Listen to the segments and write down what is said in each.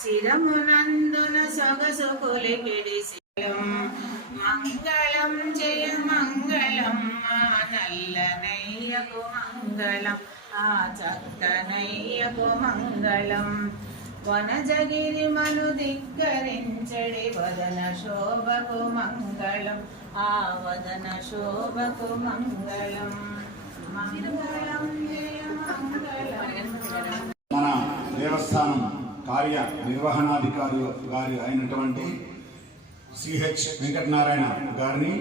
శిరమునందున సొగసు కొలిపిడి శిలం మంగళం జయ మంగళం మా నల్లనయ్యకు మంగళం ఆ చక్కనయ్యకు మంగళం వనజగిరి మను దిక్కరించడి వదన శోభకు మంగళం ఆ వదన శోభకు మంగళం మంగళం జయ మంగళం. మన దేవస్థానం కార్య నిర్వహణాధికారి గారి అయినటువంటి సిహెచ్ వెంకటనారాయణ గారిని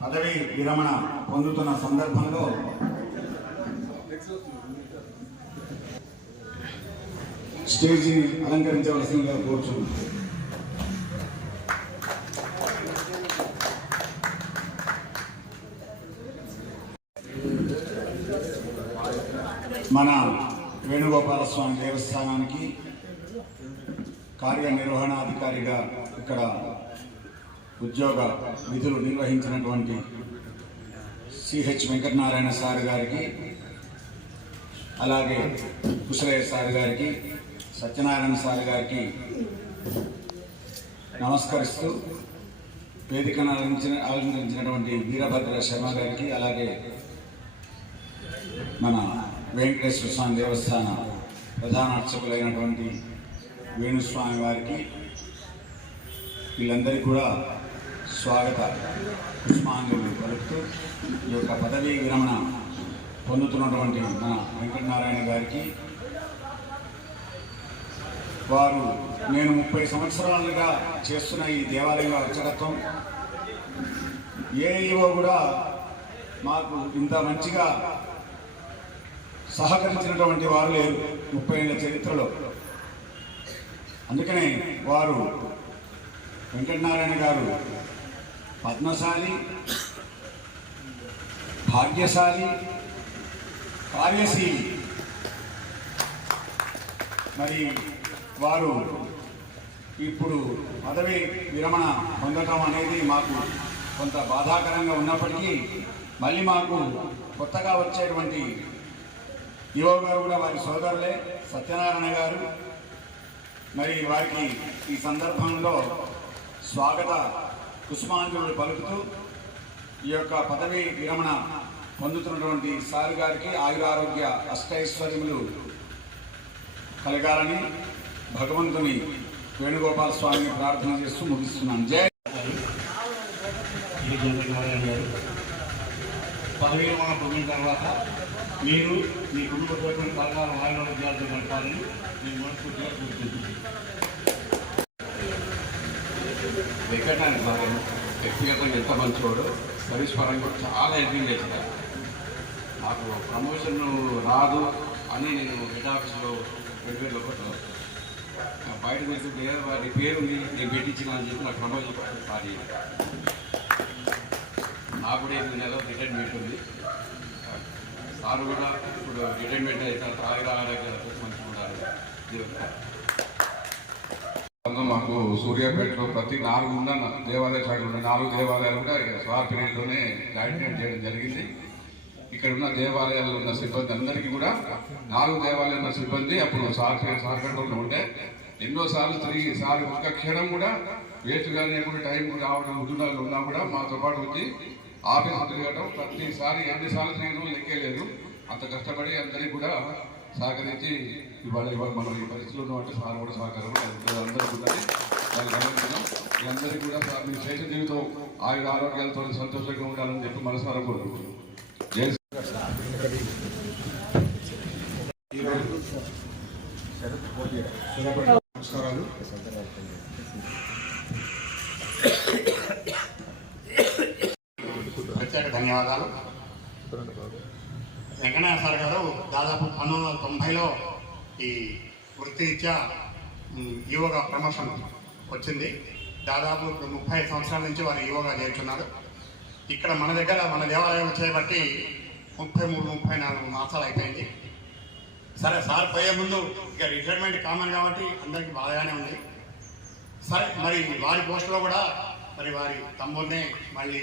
పదవి విరమణ పొందుతున్న సందర్భంలో స్టేజీని అలంకరించవలసిందిగా కోరుచున్నాం. మన వేణుగోపాల స్వామి దేవస్థానానికి కార్యనిర్వహణాధికారిగా ఇక్కడ ఉద్యోగ విధులు నిర్వహించినటువంటి సిహెచ్ వెంకటనారాయణ సార్ గారికి, అలాగే కుశలయ్య సార్ గారికి, సత్యనారాయణ సార్ గారికి నమస్కరిస్తూ వేదికను అలంకరించినటువంటి వీరభద్ర శర్మ గారికి, అలాగే మన వెంకటేశ్వర స్వామి దేవస్థాన ప్రధాన అర్చకులైనటువంటి వేణుస్వామి వారికి, వీళ్ళందరికీ కూడా స్వాగత పుష్పాంజలి పలుకుతూ ఈ యొక్క పదవీ విరమణ పొందుతున్నటువంటి మన వెంకటనారాయణ గారికి, వారు నేను 30 సంవత్సరాలుగా చేస్తున్న ఈ దేవాలయ అర్చకత్వం ఏ ఈవో కూడా మాకు ఇంత మంచిగా సహకరించినటువంటి వారు లేరు 30 ఏళ్ల చరిత్రలో. అందుకనే వారు వెంకటనారాయణ గారు పద్మశాలి, భాగ్యశాలి, కార్యశీలి. మరి వారు ఇప్పుడు పదవి విరమణ పొందటం అనేది మాకు కొంత బాధాకరంగా ఉన్నప్పటికీ మళ్ళీ మాకు కొత్తగా వచ్చేటువంటి ఈవో గారు కూడా వారి సోదరులే సత్యనారాయణ గారు. మరి వారికి ఈ సందర్భంలో స్వాగత పుష్పాంజలి పలుకుతూ ఈ యొక్క పదవీ విరమణ పొందుతున్నటువంటి సార్ గారికి ఆయురారోగ్య అష్టైశ్వర్యములు కలగాలని భగవంతుని వేణుగోపాల స్వామిని ప్రార్థన చేస్తూ ముగిస్తున్నాను. జై పదవీ విరమణ పొందిన తర్వాత మీరు మీ కుటుంబ సభ్యుల కలగాలం ఆయురారోగ్యాలతో గడపాలని నేను మనస్ఫూర్తిగా కోరుకుంటున్నాను. వెంకటనారాయణ సార్ వ్యక్తిగతంగా ఎంత మంచివాడు, సర్వీస్ పరంగా చాలా హెల్పింగ్ చేస్తారు. నాకు ప్రమోషన్ రాదు అని నేను హెడ్ ఆఫీస్లో 2001లో బయట వెళ్తుంటే వారి పేరు నేను పెట్టించిన అని చెప్పి నాకు ప్రమోషన్ సారీ. నాకు కూడా 8 నెలల రిటైర్మెంట్ ఉంది. సార్ కూడా ఇప్పుడు రిటైర్మెంట్ అయితే ఆరోగ్యాలతో మంచిగా ఉండాలి. మాకు సూర్యాపేటలో ప్రతి 4 దేవాలయ శాఖలు ఉన్నాయి. 4 దేవాలయాలు కూడా సార్ పీరియడ్లోనే జాయింట్ చేయడం జరిగింది. ఇక్కడ ఉన్న దేవాలయాల్లో ఉన్న సిబ్బంది అందరికీ కూడా 4 దేవాలయాలు ఉన్న సిబ్బంది అప్పుడు సార్ కంట్రోల్లో ఉంటే ఎన్నోసార్లు తిరిగి సార్ ఒక్క క్షణం కూడా వేస్ట్ కానీ ఎప్పుడు టైం రావడం ఉద్యోగాలు ఉన్నా కూడా మాతో పాటు వచ్చి ఆఫీసు తిరగడం ప్రతిసారి ఎన్నిసార్లు తిరిగిన లెక్కేలేదు. అంత కష్టపడి అందరికీ కూడా సహకరించి ఇవాళ మనం ఈ పరిస్థితుల్లో ఉన్నట్టు సార్ కూడా సహకారం అందరికీ ఉన్నది. దాన్ని గమనించడం మీ అందరికీ కూడా సార్ మీ శేష జీవితం ఆరోగ్యాలతో సంతోషంగా ఉండాలని చెప్పి మనసారా కోరుకుంటున్నాం. నమస్కారాలు. ప్రత్యేక ధన్యవాదాలు. వెంకటనారాయణ సార్ గారు దాదాపు 1990లో ఈ వృత్తిరీత్యా యువగా ప్రమోషన్ వచ్చింది. దాదాపు 30 సంవత్సరాల నుంచి వారు యువగా చేస్తున్నారు. ఇక్కడ మన దగ్గర మన దేవాలయం చేయబట్టి 33-34 మాసాలు అయిపోయింది. సరే సార్ పోయే ముందు ఇక రిటైర్మెంట్ కామన్ కాబట్టి అందరికీ బాగానే ఉంది. సరే మరి వారి పోస్టులో కూడా మరి వారి తమ్ముడినే మళ్ళీ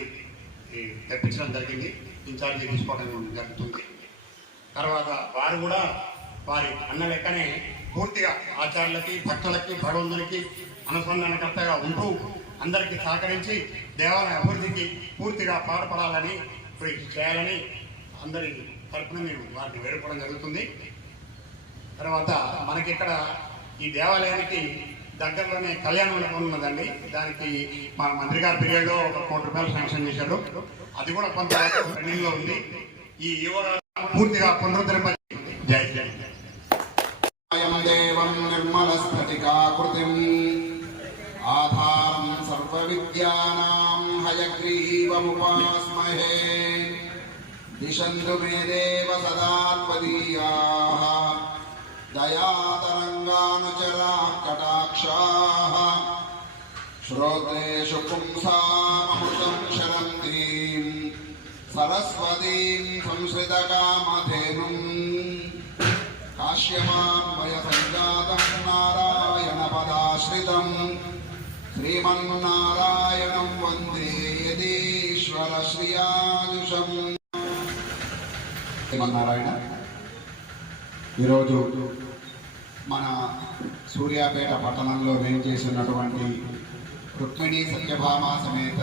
తెప్పించడం జరిగింది, ఇన్ఛార్జి తీసుకోవడం జరుగుతుంది. తర్వాత వారు కూడా వారి అన్న లెక్కనే పూర్తిగా ఆచార్యులకి, భక్తులకి, భగవంతునికి అనుసంధానకర్తగా ఉంటూ అందరికీ సహకరించి దేవాలయ అభివృద్ధికి పూర్తిగా పాటుపడాలని కృషి చేయాలని అందరి తరపున మేము వారిని వేడుకోవడం జరుగుతుంది. తర్వాత మనకి ఇక్కడ ఈ దేవాలయానికి దగ్గరలోనే కళ్యాణ మండపం ఉన్నదండి. దానికి మన మంత్రి గారి పీరియడ్లో ఒక ₹1 కోటి శాంక్షన్ చేశారు. అది కూడా కొంత పెండింగ్లో ఉంది. ఈ పూర్తిగా పునరుద్ధరింప. జై జై. దేవం నిర్మల స్ఫటికాకృతిం ఆధారం సర్వవిద్యానాం హయగ్రీవముపాస్మహే దిశంతు మే దేవ సదా త్వదీయాః దయాతరంగానుచరాః కటాక్షాః శ్రోత్రేషు పుంసామృతం శరంతీం సరస్వతీం సంశ్రితకామధేనుం కాశ్యమాన్వయ సంజాతం నారాయణ పదాశ్రితం శ్రీమన్నారాయణం వందే యతీశ్వర శ్రియాయుషం. శ్రీమన్నారాయణ ఈరోజు మన సూర్యాపేట పట్టణంలో వేంచేసినటువంటి రుక్మిణీ సత్యభామ సమేత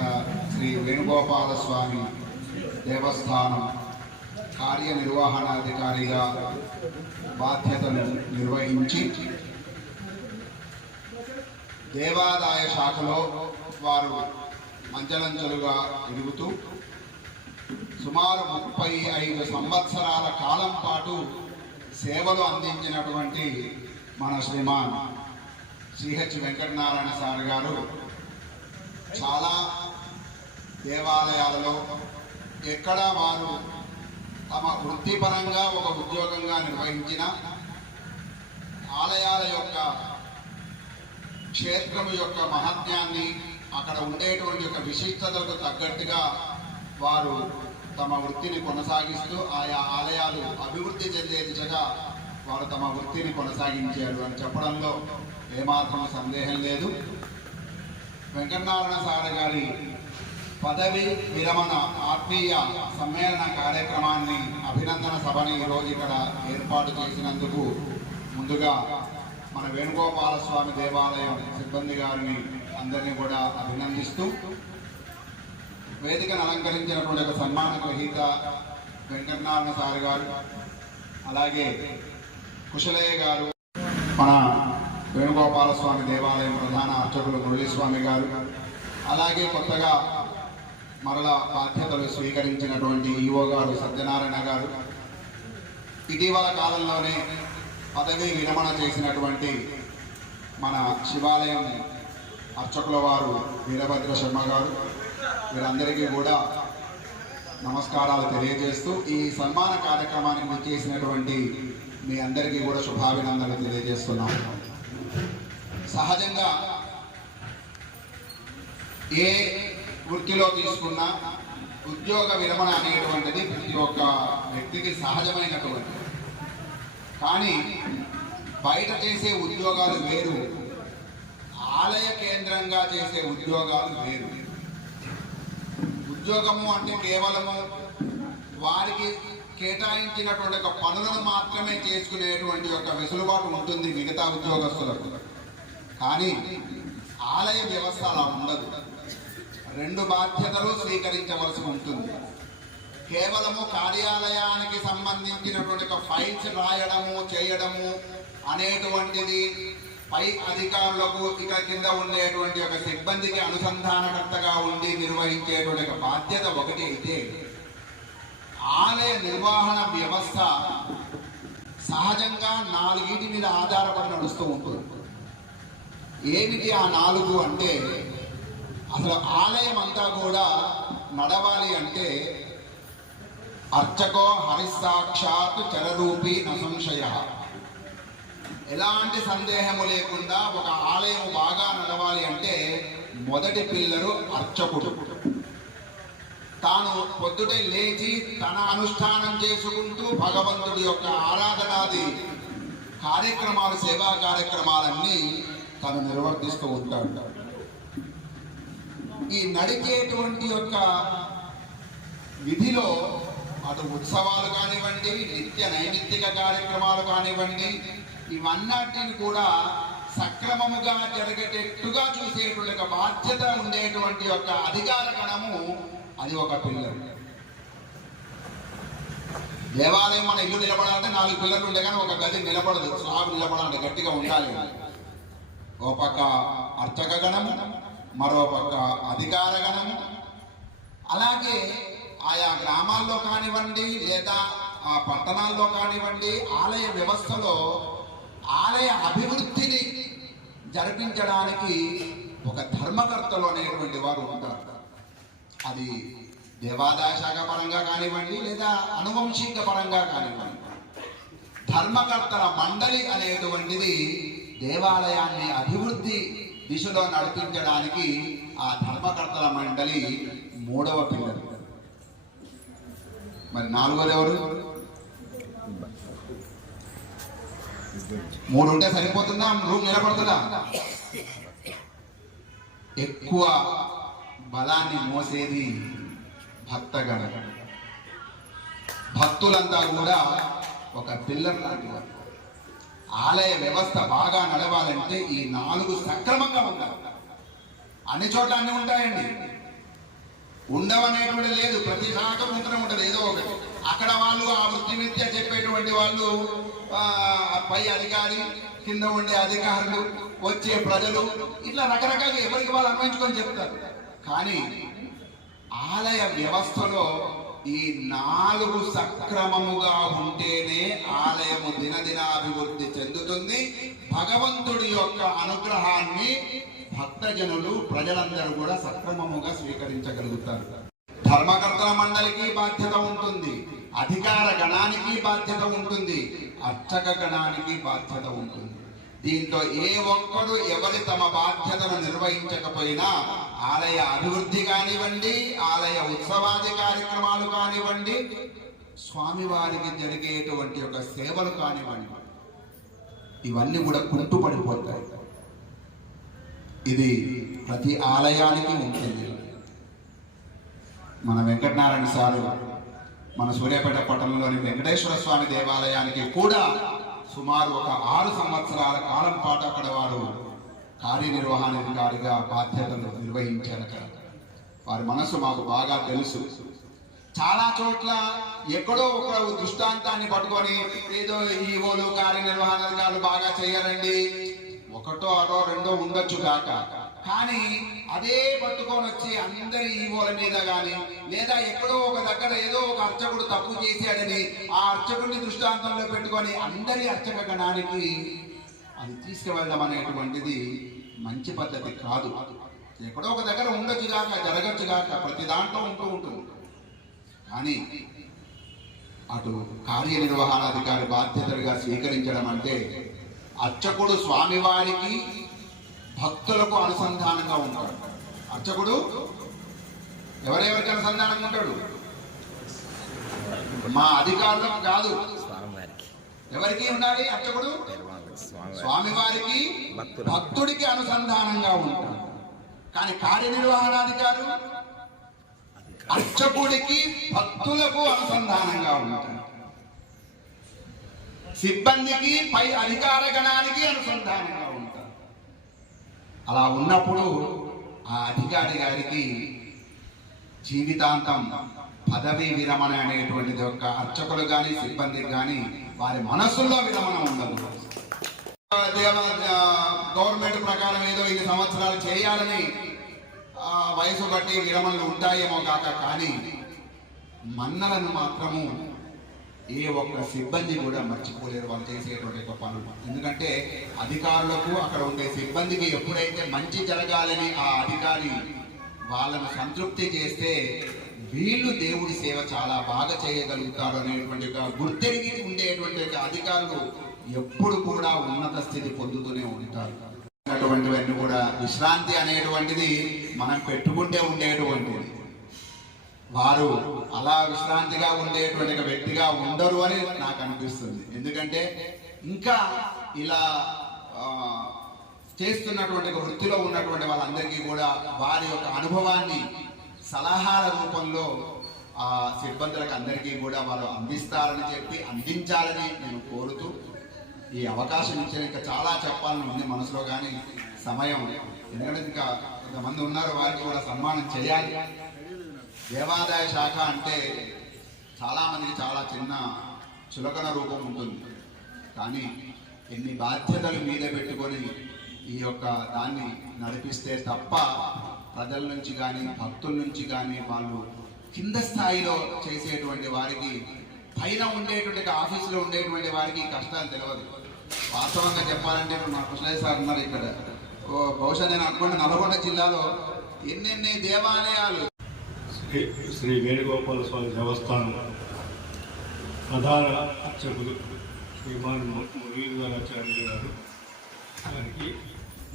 శ్రీ వేణుగోపాల స్వామి దేవస్థానం కార్యనిర్వహణాధికారిగా బాధ్యతను నిర్వహించి దేవాదాయ శాఖలో వారు మంచలంచలుగా ఎదుగుతూ సుమారు 35 సంవత్సరాల కాలం పాటు సేవలు అందించినటువంటి మన శ్రీమాన్ సిహెచ్ వెంకటనారాయణ సార్ గారు చాలా దేవాలయాలలో ఎక్కడ వారు తమ వృత్తిపరంగా ఒక ఉద్యోగంగా నిర్వహించిన ఆలయాల యొక్క క్షేత్రం యొక్క మహత్యాన్ని అక్కడ ఉండేటువంటి ఒక విశిష్టతకు తగ్గట్టుగా వారు తమ వృత్తిని కొనసాగిస్తూ ఆయా ఆలయాలు అభివృద్ధి చెందే దిశగా వారు తమ వృత్తిని కొనసాగించారు అని చెప్పడంలో ఏమాత్రం సందేహం లేదు. వెంకటనారాయణ సార్ గారి పదవి విరమణ ఆత్మీయ సమ్మేళన కార్యక్రమాన్ని అభినందన సభని ఈరోజు ఇక్కడ ఏర్పాటు చేసినందుకు ముందుగా మన వేణుగోపాల స్వామి దేవాలయం సిబ్బంది గారిని అందరినీ కూడా అభినందిస్తూ వేదికను అలంకరించినటువంటి ఒక సన్మాన గ్రహీత వెంకటనారాయణ సార్ గారు, అలాగే కుశలయ్య గారు, మన వేణుగోపాల స్వామి దేవాలయం ప్రధాన అర్చకులు మురళీస్వామి గారు, అలాగే కొత్తగా మరలా బాధ్యతలు స్వీకరించినటువంటి ఈఓ గారు సత్యనారాయణ గారు, ఇటీవల కాలంలోనే పదవి విరమణ చేసినటువంటి మన శివాలయం అర్చకుల వారు వీరభద్ర శర్మ గారు, వీరందరికీ కూడా నమస్కారాలు తెలియజేస్తూ ఈ సన్మాన కార్యక్రమానికి విచ్చేసినటువంటి మీ అందరికీ కూడా శుభాభినందనలు తెలియజేస్తున్నాం. సహజంగా ఏ వృత్తిలో తీసుకున్న ఉద్యోగ విరమణ అనేటువంటిది ప్రతి ఒక్క వ్యక్తికి సహజమైనటువంటిది. కానీ బయట చేసే ఉద్యోగాలు వేరు, ఆలయ కేంద్రంగా చేసే ఉద్యోగాలు వేరు. ఉద్యోగము అంటే కేవలము వారికి కేటాయించినటువంటి ఒక పనులను మాత్రమే చేసుకునేటువంటి ఒక వెసులుబాటు ఉంటుంది మిగతా ఉద్యోగస్తులకు. కానీ ఆలయ వ్యవస్థ అలా ఉండదు. 2 బాధ్యతలు స్వీకరించవలసి ఉంటుంది. కేవలము కార్యాలయానికి సంబంధించినటువంటి ఒక ఫైల్స్ రాయడము చేయడము అనేటువంటిది పై అధికారులకు ఇక కింద ఉండేటువంటి ఒక సిబ్బందికి అనుసంధానకర్తగా ఉండి నిర్వహించేటువంటి ఒక బాధ్యత ఒకటి అయితే, ఆలయ నిర్వహణ వ్యవస్థ సహజంగా 4 మీద ఆధారపడి నడుస్తూ ఉంటుంది. ఏమిటి ఆ 4 అంటే, అసలు ఆలయం అంతా కూడా నడవాలి అంటే అర్చకో హరిసాక్షాత్ చరరూపీ నసంశయ. ఎలాంటి సందేహము లేకుండా ఒక ఆలయం బాగా నడవాలి అంటే మొదటి పిల్లరు అర్చకుడు. తాను పొద్దుటే లేచి తన అనుష్ఠానం చేసుకుంటూ భగవంతుడి యొక్క ఆరాధనాది కార్యక్రమాలు, సేవా కార్యక్రమాలన్నీ తను నిర్వర్తిస్తూ ఉంటాడు. ఈ నడిచేటువంటి యొక్క విధిలో అటు ఉత్సవాలు కానివ్వండి, నిత్య నైమిత్తిక కార్యక్రమాలు కానివ్వండి, ఇవన్నిటిని కూడా సక్రమముగా జరిగేటట్టుగా చూసేటువంటి ఒక బాధ్యత ఉండేటువంటి ఒక అధికార గణము అది ఒక పిల్లర్. దేవాలయం మన ఇల్లు నిలబడాలంటే 4 పిల్లర్లు ఉండే కానీ ఒక గది నిలబడదు. స్లాబ్ నిలబడాలంటే గట్టిగా ఉండాలి. ఓ పక్క అర్చక గణము, మరో పక్క అధికార గణము. అలాగే ఆయా గ్రామాల్లో కానివ్వండి లేదా ఆ పట్టణాల్లో కానివ్వండి ఆలయ వ్యవస్థలో ఆలయ అభివృద్ధిని జరిపించడానికి ఒక ధర్మకర్తలు అనేటువంటి వారు ఉంటారు. అది దేవాదాయ శాఖ పరంగా కానివ్వండి లేదా అనువంశిక పరంగా కానివ్వండి, ధర్మకర్తల మండలి అనేటువంటిది దేవాలయాన్ని అభివృద్ధి దిశలో నడిపించడానికి ఆ ధర్మకర్తల మండలి 3వ పిల్లర్. మరి 4వది ఎవరు? 3 ఉంటే సరిపోతుందా? రూమ్ నిలబడుతుందా? ఎక్కువ బలాన్ని మోసేది భక్తగణ. భక్తులంతా కూడా ఒక పిల్లర్ లాంటి వారు. ఆలయ వ్యవస్థ బాగా నడవాలంటే ఈ 4 సక్రమంగా ఉండాలి. అన్ని చోట్ల అన్ని ఉంటాయండి, ఉండవనేటువంటి లేదు. ప్రతి శాఖ నూతనం ఉంటుంది ఏదో ఒకటి. అక్కడ వాళ్ళు ఆ వృత్తి విద్య చెప్పేటువంటి వాళ్ళు, పై అధికారి, కింద ఉండే అధికారులు, వచ్చే ప్రజలు, ఇట్లా రకరకాలుగా ఎవరికి వాళ్ళు అన్వయించుకొని చెప్తారు. కానీ ఆలయ వ్యవస్థలో ఈ 4 సక్రమముగా ఉంటేనే ఆలయము దినదినాభివృద్ధి చెందుతుంది. భగవంతుడి యొక్క అనుగ్రహాన్ని భక్తజనులు ప్రజలందరూ కూడా సక్రమముగా స్వీకరించగలుగుతారు. ధర్మకర్తల మండలికి బాధ్యత ఉంటుంది, అధికార గణానికి బాధ్యత ఉంటుంది, అర్చక గణానికి బాధ్యత ఉంటుంది. దీంట్లో ఏ ఒక్కరు ఎవరి తమ బాధ్యతను నిర్వహించకపోయినా ఆలయ అభివృద్ధి కానివ్వండి, ఆలయ ఉత్సవాది కార్యక్రమాలు కానివ్వండి, స్వామివారికి జరిగేటువంటి ఒక సేవలు కానివ్వండి, ఇవన్నీ కూడా కుంటుపడిపోతాయి. ఇది ప్రతి ఆలయానికి ఉంటుంది. మన వెంకటనారాయణ సారు మన సూర్యాపేట పట్టణంలోని వెంకటేశ్వర స్వామి దేవాలయానికి కూడా సుమారు ఒక 6 సంవత్సరాల కాలం పాటు అక్కడ వారు కార్యనిర్వహణాధికారిగా బాధ్యతలు నిర్వహించారు. వారి మనసు మాకు బాగా తెలుసు. చాలా చోట్ల ఎక్కడో ఒక దృష్టాంతాన్ని పట్టుకొని ఏదో ఈవోలు కార్యనిర్వహణాధికారులు బాగా చేయరండి, 1 2 2 ఉండొచ్చు కాక, కానీ అదే పట్టుకొని వచ్చి అందరి ఈవోల మీద కానీ లేదా ఎక్కడో ఒక దగ్గర ఏదో ఒక అర్చకుడు తప్పు చేశాడని ఆ అర్చకుడిని దృష్టాంతంలో పెట్టుకొని అందరి అర్చక గణానికి అది తీసుకువెళ్ళడం అనేటువంటిది మంచి పద్ధతి కాదు. ఎక్కడో ఒక దగ్గర ఉండొచ్చు కాక, జరగచ్చు కాక, ప్రతి దాంట్లో ఉంటూ ఉంటుంది. కానీ అటు కార్యనిర్వహణాధికారి బాధ్యతలుగా స్వీకరించడం అంటే అర్చకుడు స్వామివారికి భక్తులకు అనుసంధానంగా ఉంటాడు. అర్చకుడు ఎవరెవరికి అనుసంధానంగా ఉంటాడు? మా అధికారులకు కాదు, ఎవరికి ఉండాలి? అర్చకుడు స్వామివారికి భక్తుడికి అనుసంధానంగా ఉంటాడు. కానీ కార్యనిర్వహణాధికారు అర్చకుడికి భక్తులకు అనుసంధానంగా ఉంటాడు. సిబ్బందికి పై అధికార గణానికి అనుసంధానంగా ఉంటారు. అలా ఉన్నప్పుడు ఆ అధికారి గారికి జీవితాంతం పదవీ విరమణ అనేటువంటిది ఒక అర్చకులు కానీ సిబ్బందికి కానీ వారి మనస్సుల్లో విరమణ ఉండదు. గవర్నమెంట్ ప్రకారం ఏదో 5 సంవత్సరాలు చేయాలని వయసు బట్టి విరమణలు ఉంటాయేమో కాక, కానీ మన్నలను మాత్రము ఏ ఒక్క సిబ్బంది కూడా మర్చిపోలేరు వాళ్ళు చేసేటువంటి పనులు. ఎందుకంటే అధికారులకు అక్కడ ఉండే సిబ్బందికి ఎప్పుడైతే మంచి జరగాలని ఆ అధికారి వాళ్ళను సంతృప్తి చేస్తే వీళ్ళు దేవుడి సేవ చాలా బాగా చేయగలుగుతారు అనేటువంటి గుర్తెరిగి ఉండేటువంటి అధికారులు ఎప్పుడు కూడా ఉన్నత స్థితి పొందుతూనే ఉంటారు. అటువంటివన్నీ కూడా విశ్రాంతి అనేటువంటిది మనం పెట్టుకుంటే ఉండేటువంటిది. వారు అలా విశ్రాంతిగా ఉండేటువంటి వ్యక్తిగా ఉండరు అని నాకు అనిపిస్తుంది. ఎందుకంటే ఇంకా ఇలా చేస్తున్నటువంటి వృత్తిలో ఉన్నటువంటి వాళ్ళందరికీ కూడా వారి యొక్క అనుభవాన్ని సలహాల రూపంలో ఆ సిబ్బందులకు అందరికీ కూడా వారు అందిస్తారని చెప్పి అందించాలని నేను కోరుతూ ఈ అవకాశం ఇచ్చిన ఇంకా చాలా చెప్పాలని ఉంది మనసులో, కానీ సమయం ఎందుకంటే ఇంకా కొంతమంది ఉన్నారు, వారికి కూడా సన్మానం చేయాలి. దేవాదాయ శాఖ అంటే చాలామందికి చాలా చిన్న చులకన రూపం ఉంటుంది, కానీ ఎన్ని బాధ్యతలు మీద పెట్టుకొని ఈ యొక్క దాన్ని నడిపిస్తే తప్ప ప్రజల నుంచి కానీ భక్తుల నుంచి కానీ వాళ్ళు కింద స్థాయిలో చేసేటువంటి వారికి, పైన ఉండేటువంటి ఆఫీసులో ఉండేటువంటి వారికి కష్టాలు తెలియదు. వాస్తవంగా చెప్పాలంటే ఇప్పుడు మా కృష్ణయ్య సార్ ఉన్నారు ఇక్కడ, బహుశా నేను అనుకున్న నల్గొండ జిల్లాలో ఎన్నెన్ని దేవాలయాలు. శ్రీ వేణుగోపాల స్వామి దేవస్థానం ప్రధాన అర్చకులు శ్రీమాన్ మురళీధరాచార్యులు గారు గారికి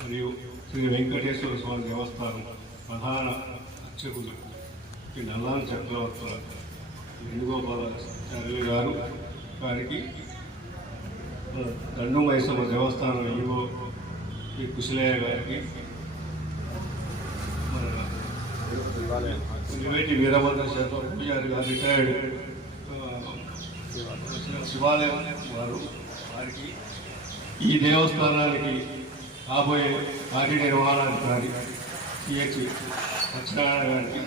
మరియు శ్రీ వెంకటేశ్వర స్వామి దేవస్థానం ప్రధాన అర్చకులు శ్రీ నల్లాన చక్రవర్తుల వేణుగోపాలాచార్యులు గారు గారికి, దండు మైసమ్మ దేవస్థానం ఈవో శ్రీ కుశలయ్య గారికి, నివేటి వీరభద్ర శాతం పూజారి గారు రిటైర్డ్ శివాలయం వారికి, ఈ దేవస్థానానికి కాబోయే కార్యనిర్వహణాధికారి సిహెచ్ సత్యనారాయణ గారికి,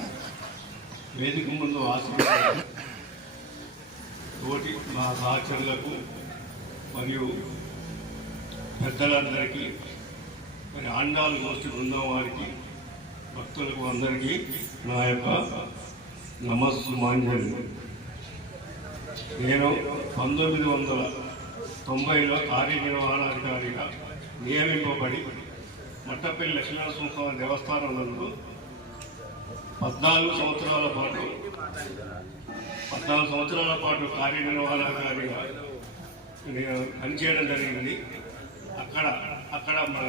వేదిక ముందు ఆశీర్వాదాలు తోటి మా సహచరులకు మరియు పెద్దలందరికీ, మరి ఆండాల్ గోష్ఠి బృందం వారికి, భక్తులకు అందరికీ నా యొక్క నమస్సుమాంజలి. నేను 1990లో కార్యనిర్వహణాధికారిగా నియమింపబడి మట్టపల్లి లక్ష్మీనరసింహస్వామి దేవస్థానం నందు 14 సంవత్సరాల పాటు కార్యనిర్వహణాధికారిగా నేను పనిచేయడం జరిగింది. అక్కడ మన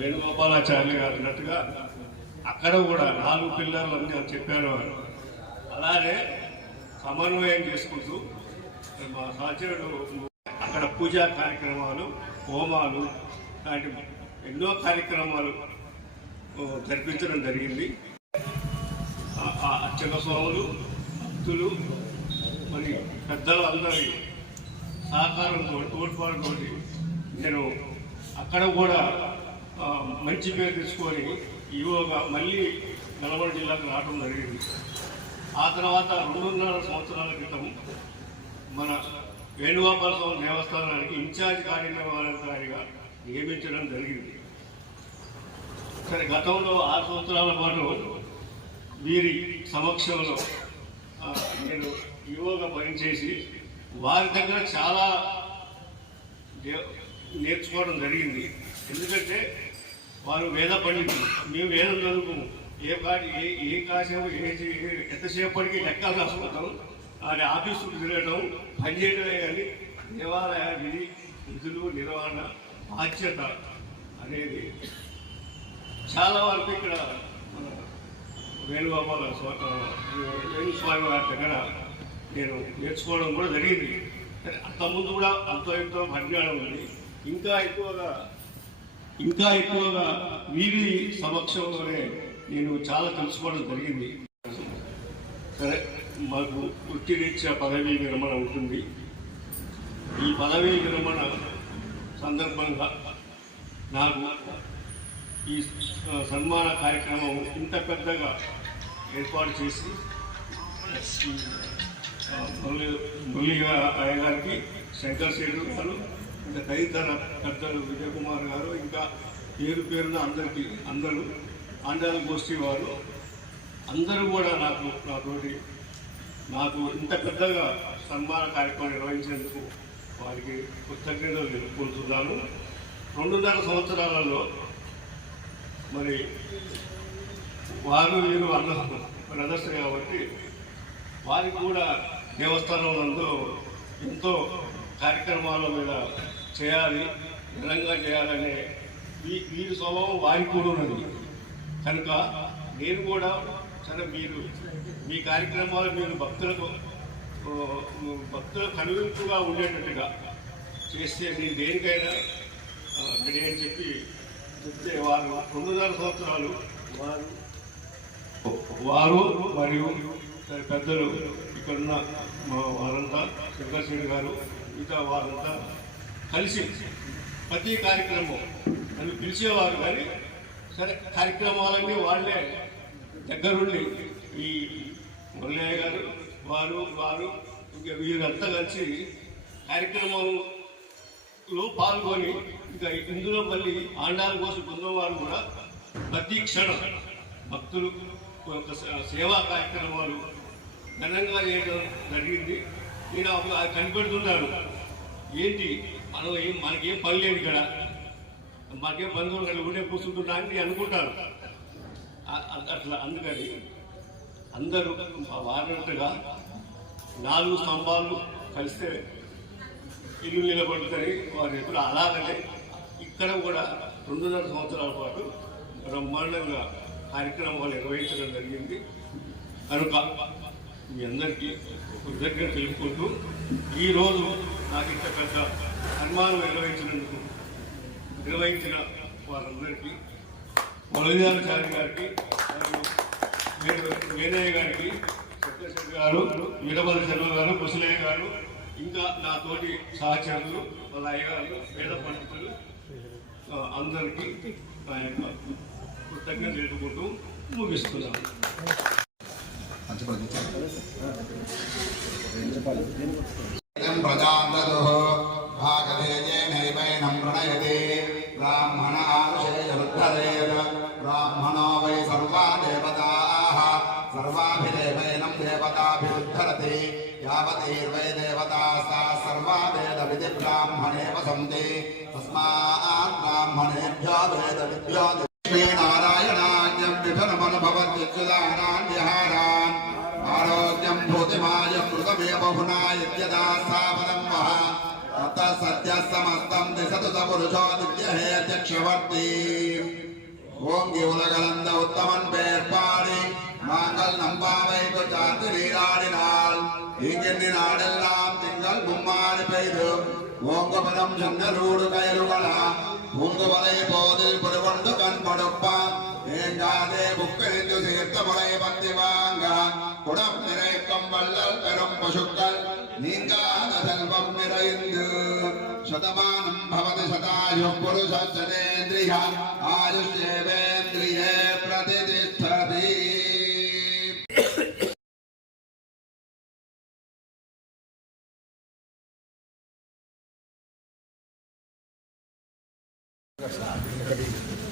వేణుగోపాలాచార్య గారు అన్నట్టుగా అక్కడ కూడా 4 పిల్లర్లు అని చెప్పారు వారు. అలానే సమన్వయం చేసుకుంటూ మా సహచరుడు అక్కడ పూజా కార్యక్రమాలు, హోమాలు లాంటి ఎన్నో కార్యక్రమాలు జరిపించడం జరిగింది. అర్చక స్వాములు, భక్తులు, మరి పెద్దలు అందరి సహకారంతో, తోడ్పాటుతో నేను అక్కడ కూడా మంచి పేరు తెచ్చుకొని ఈవోగా మళ్ళీ నల్గొండ జిల్లాకు రావడం జరిగింది. ఆ తర్వాత 2.5 సంవత్సరాల క్రితం మన వేణుగోపాల స్వామి దేవస్థానానికి ఇన్ఛార్జ్ కార్యనిర్వహణాధికారిగా నియమించడం జరిగింది. సరే, గతంలో 6 సంవత్సరాల పాటు వీరి సమక్షంలో నేను ఈవోగా పనిచేసి వారి దగ్గర చాలా నేర్చుకోవడం జరిగింది. ఎందుకంటే వారు వేద పండితులు, మేము వేదం చదువుకున్నాం. ఏ కాసేపు ఎంతసేపటికి లెక్కలు రాసుకుంటాం, అది ఆఫీసుకు తిరగడం, పనిచేయడమే కానీ దేవాలయ విధులు నిర్వహణ బాధ్యత అనేది చాలా వరకు ఇక్కడ వేణుస్వామి గారి దగ్గర నేను నేర్చుకోవడం కూడా జరిగింది. అంతకుముందు కూడా ఎంతో పరిజ్ఞానం ఉంది. ఇంకా ఎక్కువగా వీరి సమక్షంలోనే నేను చాలా తెలుసుకోవడం జరిగింది. సరే, మాకు వృత్తిరీత్యా పదవీ విరమణ ఉంటుంది. ఈ పదవీ విరమణ సందర్భంగా నాకు ఈ సన్మాన కార్యక్రమం ఇంత పెద్దగా ఏర్పాటు చేసి మురళీ అయ్య గారికి, శంకర్ శెట్టి గారు, ఇంకా తదితర పెద్దలు విజయ్ కుమార్ గారు, ఇంకా పేరున అందరూ ఆండాల గోష్ఠి వారు అందరూ కూడా నాకు ఇంత పెద్దగా సన్మాన కార్యక్రమం నిర్వహించేందుకు వారికి కృతజ్ఞతలు తెలుపుకుంటున్నాను. 2.5 సంవత్సరాలలో మరి వీరు బ్రదర్స్ కాబట్టి వారికి కూడా దేవస్థానం నందు ఎంతో కార్యక్రమాల మీద చేయాలి, ఘనంగా చేయాలనే వీరి స్వభావం వారికి కూడా ఉన్నది. కనుక నేను కూడా సరే, మీ కార్యక్రమాలు మీరు భక్తుల కనువింపుగా ఉండేటట్టుగా చేస్తే నేను దేనికైనా అని చెప్తే వారు 2.5 సంవత్సరాలు వారు మరియు పెద్దలు ఇక్కడున్న మా వారంతా శంకర్శెట్టి గారు మిగతా వారంతా కలిసి ప్రతి కార్యక్రమం నన్ను పిలిచేవారు కానీ సరే కార్యక్రమాలన్నీ వాళ్ళే దగ్గరుండి ఈ మురళయ్య గారు వారు ఇంకా వీరంతా కలిసి కార్యక్రమంలో పాల్గొని ఇంకా ఇందులో మళ్ళీ ఆండాల కోసం పొందేవారు కూడా ప్రతి క్షణం భక్తులు ఒక సేవా కార్యక్రమాలు ఘనంగా చేయడం జరిగింది. నేను అప్పుడు అది కనిపెడుతున్నాను, ఏంటి మనకేం పని లేదు ఇక్కడ, మనకేం బంధువులు కలిగి ఉండే కూర్చుంటున్నా అని నేను అనుకుంటాను. అట్లా అందుకని అందరూ వారినట్టుగా 4 స్తంభాలు కలిస్తే ఇల్లు నిలబడుతుంది వారు ఎప్పుడు అలాగనే ఇక్కడ కూడా 2.5 సంవత్సరాల పాటు బ్రహ్మాండంగా కార్యక్రమాలు నిర్వహించడం జరిగింది. కనుక మీ అందరికీ కృతజ్ఞత తెలుపుకుంటూ ఈరోజు నాకు ఇంత పెద్ద సన్మానం నిర్వహించిన వారందరికీ మురళీధరాచార్య గారికి వేణయ్య గారికి సత్యశేఖర్ గారు వీరభద్ర శర్మ గారు కుశలయ్య గారు ఇంకా నా తోటి సహచరులు వాళ్ళ అయ్యగారు వేద పండితులు అందరికీ నా యొక్క కృతజ్ఞత తెలుపుకుంటూ ముగిస్తున్నాను. ब्राह्मण आशेरुद्धरेद ब्राह्मणो वै सर्वा देवताः सर्वाभिदेवैनं देवताभिरुद्धरति यावतीर्वै देवतास्ताः सर्वा वेदविधि ब्राह्मणे वसन्ति तस्मात् ब्राह्मणेभ्यो वेदविद्यो नारायणाज्ञं विफलमनुभवत्युच्युतानान् विहारान् आरोग्यं भूतिमायं मृतमेव बहुना यद्यदा स्थापनं वः ततः सत्यः समस्तं दिशतु स पुरुषो दिव्यहेत्यक्षवर्ती ஓங்கி உலகளந்த உத்தமன் பெயர் பாடி நாங்கள் நம்பாவைக்கு சாத்து நீராடினால் இங்கின்றி நாடெல்லாம் திங்கள் மும்மாறி பெய்து ஓங்கபுரம் செங்கலூடு கயலுகளா பூங்குவலை போதில் புரிகொண்டு கண் படுப்பான் ஏங்காதே புக்கெழுந்து சேர்த்த முறை பத்தி வாங்க குடம் நிறைக்கும் வள்ளல் பெரும் பசுக்கள் நீங்காத செல்வம் நிறைந்து शतमानं भवति शतायुः पुरुषः शतेन्द्रियः आयुष्येवेन्द्रिये प्रतिष्ठति। Gracias.